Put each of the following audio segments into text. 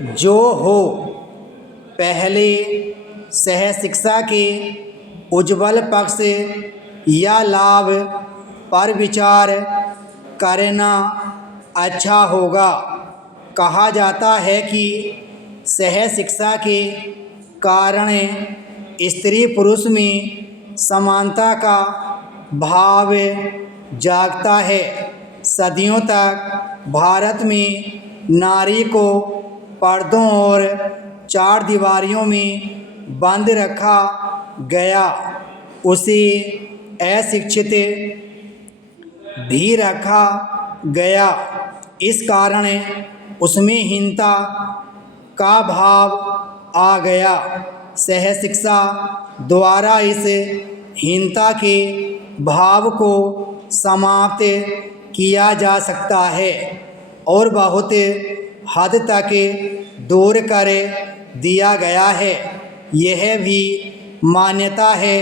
जो हो पहले सह शिक्षा के उज्ज्वल पक्ष या लाभ पर विचार करना अच्छा होगा। कहा जाता है कि सह शिक्षा के कारण स्त्री पुरुष में समानता का भाव जागता है। सदियों तक भारत में नारी को पर्दों और चार दीवारियों में बंद रखा गया, उसे अशिक्षित भी रखा गया। इस कारण उसमें हीनता का भाव आ गया। सह शिक्षा द्वारा इस हीनता के भाव को समाप्त किया जा सकता है और बहुत हद तक दूर कर दिया गया है। यह भी मान्यता है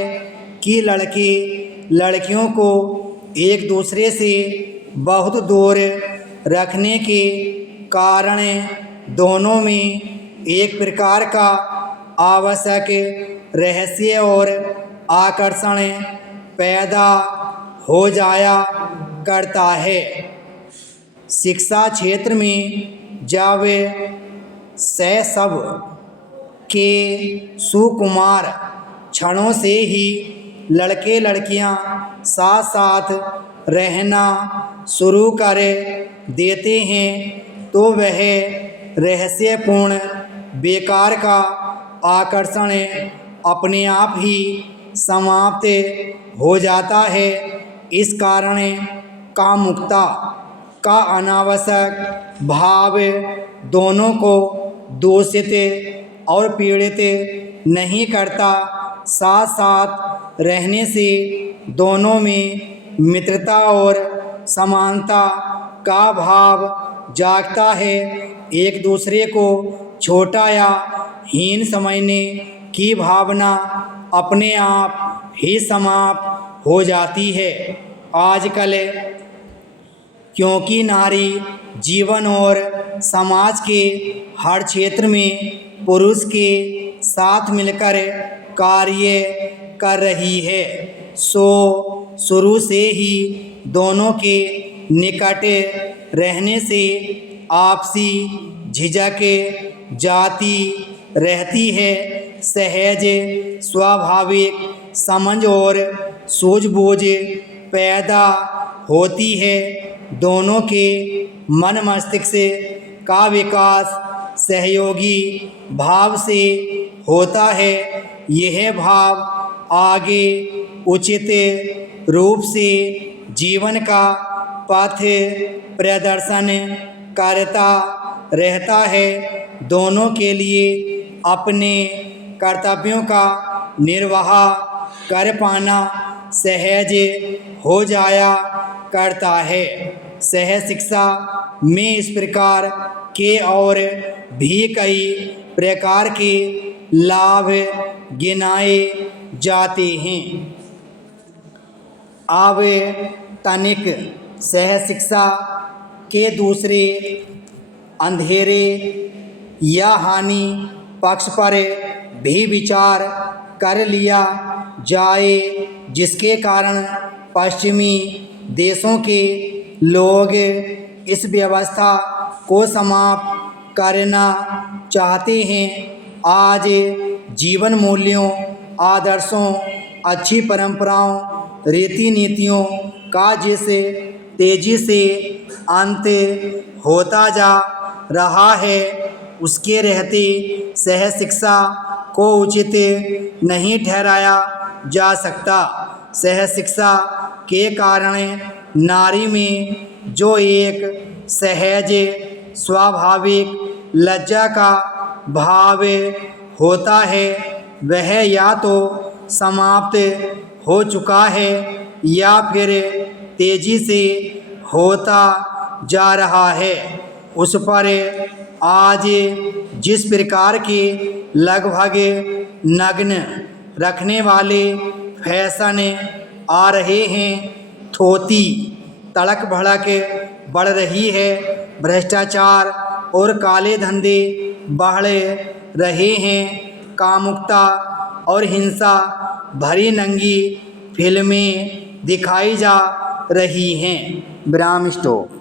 कि लड़के लड़कियों को एक दूसरे से बहुत दूर रखने के कारण दोनों में एक प्रकार का आवश्यक रहस्य और आकर्षण पैदा हो जाया करता है। शिक्षा क्षेत्र में जब शैशव के सुकुमार क्षणों से ही लड़के लड़कियां साथ साथ रहना शुरू कर देते हैं तो वह रहस्यपूर्ण बेकार का आकर्षण अपने आप ही समाप्त हो जाता है। इस कारण कामुकता का अनावश्यक भाव दोनों को दूषित और पीड़ित नहीं करता। साथ साथ रहने से दोनों में मित्रता और समानता का भाव जागता है। एक दूसरे को छोटा या हीन समझने की भावना अपने आप ही समाप्त हो जाती है। आजकल क्योंकि नारी जीवन और समाज के हर क्षेत्र में पुरुष के साथ मिलकर कार्य कर रही है, सो शुरू से ही दोनों के निकट रहने से आपसी झिझक जाती रहती है। सहज स्वाभाविक समझ और सूझबूझ पैदा होती है। दोनों के मन मस्तिष्क का विकास सहयोगी भाव से होता है। यह भाव आगे उचित रूप से जीवन का पथ प्रदर्शन करता रहता है। दोनों के लिए अपने कर्तव्यों का निर्वाह कर पाना सहज हो जाया करता है। सह शिक्षा में इस प्रकार के और भी कई प्रकार के लाभ गिनाए जाते हैं। अब तनिक सह शिक्षा के दूसरे अंधेरे या हानि पक्ष पर भी विचार कर लिया जाए, जिसके कारण पश्चिमी देशों के लोग इस व्यवस्था को समाप्त करना चाहते हैं। आज जीवन मूल्यों, आदर्शों, अच्छी परंपराओं, रीति नीतियों का जिस तेजी से अंत होता जा रहा है, उसके रहते सह शिक्षा को उचित नहीं ठहराया जा सकता। सह शिक्षा के कारण नारी में जो एक सहज स्वाभाविक लज्जा का भाव होता है, वह या तो समाप्त हो चुका है या फिर तेजी से होता जा रहा है। उस पर आज जिस प्रकार के लगभग नग्न रखने वाले फैशन आ रहे हैं, थोती तड़क भड़क बढ़ रही है, भ्रष्टाचार और काले धंधे बढ़ रहे हैं। कामुकता और हिंसा भरी नंगी फिल्में दिखाई जा रही हैं। विराम स्टॉप।